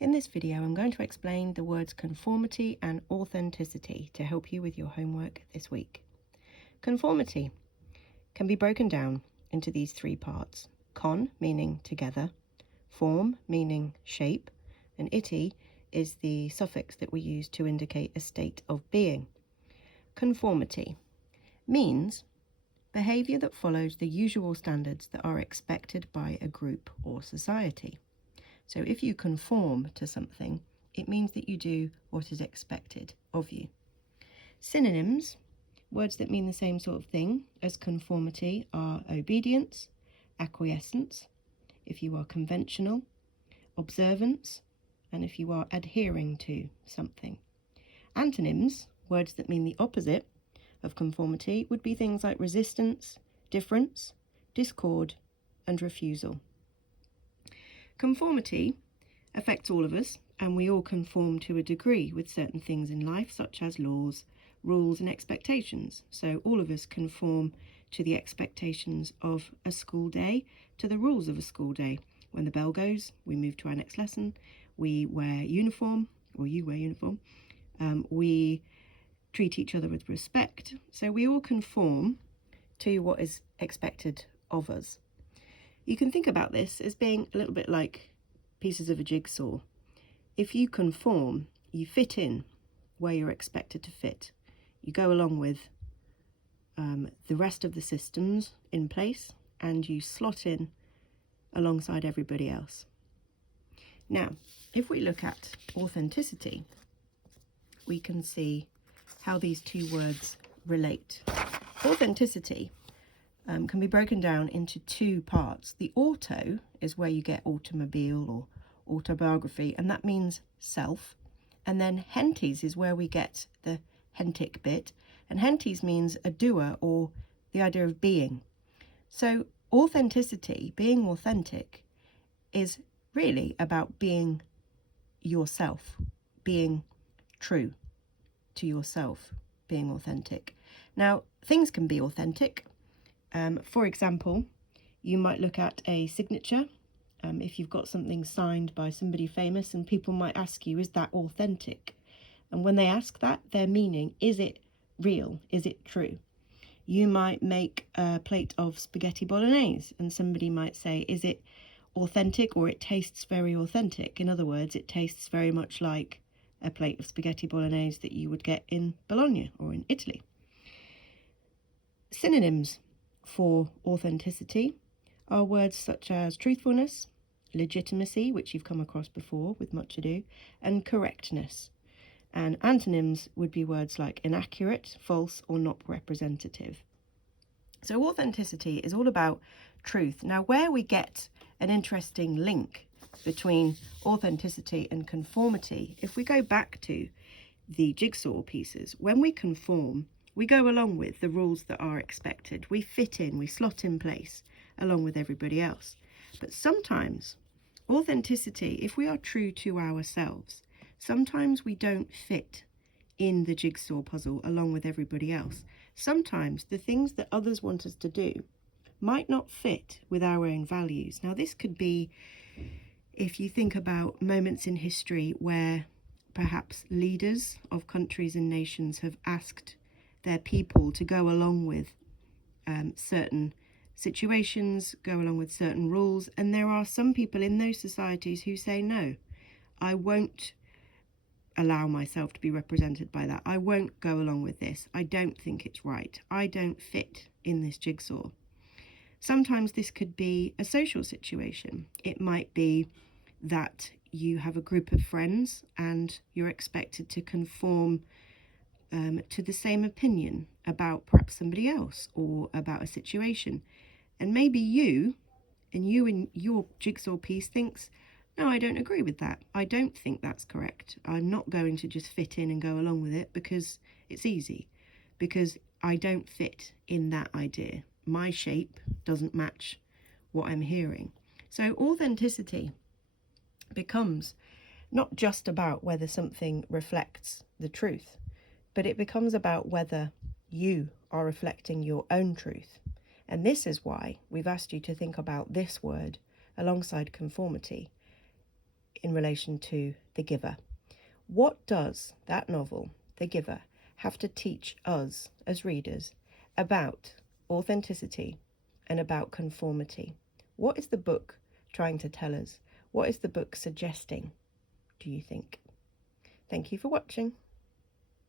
In this video, I'm going to explain the words conformity and authenticity to help you with your homework this week. Conformity can be broken down into these three parts. Con, meaning together, form, meaning shape, and ity is the suffix that we use to indicate a state of being. Conformity means behaviour that follows the usual standards that are expected by a group or society. So if you conform to something, it means that you do what is expected of you. Synonyms, words that mean the same sort of thing as conformity, are obedience, acquiescence, if you are conventional, observance, and if you are adhering to something. Antonyms, words that mean the opposite of conformity, would be things like resistance, difference, discord, and refusal. Conformity affects all of us, and we all conform to a degree with certain things in life, such as laws, rules, and expectations. So all of us conform to the expectations of a school day, to the rules of a school day. When the bell goes, we move to our next lesson. We wear uniform, or you wear uniform. We treat each other with respect. So we all conform to what is expected of us. You can think about this as being a little bit like pieces of a jigsaw. If you conform, you fit in where you're expected to fit. You go along with the rest of the systems in place, and you slot in alongside everybody else. Now, if we look at authenticity, we can see how these two words relate. Authenticity can be broken down into two parts. The auto is where you get automobile or autobiography, and that means self. And then henties is where we get the hentic bit, and henties means a doer or the idea of being. So authenticity, being authentic, is really about being yourself, being true to yourself, being authentic. Now, things can be authentic. For example, you might look at a signature. If you've got something signed by somebody famous, and people might ask you, is that authentic? And when they ask that, they're meaning, is it real? Is it true? You might make a plate of spaghetti bolognese, and somebody might say, is it authentic, or it tastes very authentic? In other words, it tastes very much like a plate of spaghetti bolognese that you would get in Bologna or in Italy. Synonyms for authenticity are words such as truthfulness, legitimacy, which you've come across before with Much Ado, and correctness. And antonyms would be words like inaccurate, false, or not representative. So authenticity is all about truth. Now, where we get an interesting link between authenticity and conformity, if we go back to the jigsaw pieces, when we conform, we go along with the rules that are expected. We fit in, we slot in place along with everybody else. But sometimes authenticity, if we are true to ourselves, sometimes we don't fit in the jigsaw puzzle along with everybody else. Sometimes the things that others want us to do might not fit with our own values. Now, this could be if you think about moments in history where perhaps leaders of countries and nations have asked their people to go along with certain situations, go along with certain rules, and there are some people in those societies who say, no, I won't allow myself to be represented by that. I won't go along with this. I don't think it's right. I don't fit in this jigsaw. Sometimes this could be a social situation. It might be that you have a group of friends and you're expected to conform to the same opinion about perhaps somebody else or about a situation. And maybe you in your jigsaw piece thinks, no, I don't agree with that. I don't think that's correct. I'm not going to just fit in and go along with it because it's easy, because I don't fit in that idea. My shape doesn't match what I'm hearing. So authenticity becomes not just about whether something reflects the truth, but it becomes about whether you are reflecting your own truth. And this is why we've asked you to think about this word alongside conformity. in relation to The Giver. What does that novel, The Giver, have to teach us as readers about authenticity and about conformity? What is the book trying to tell us? What is the book suggesting, do you think? Thank you for watching.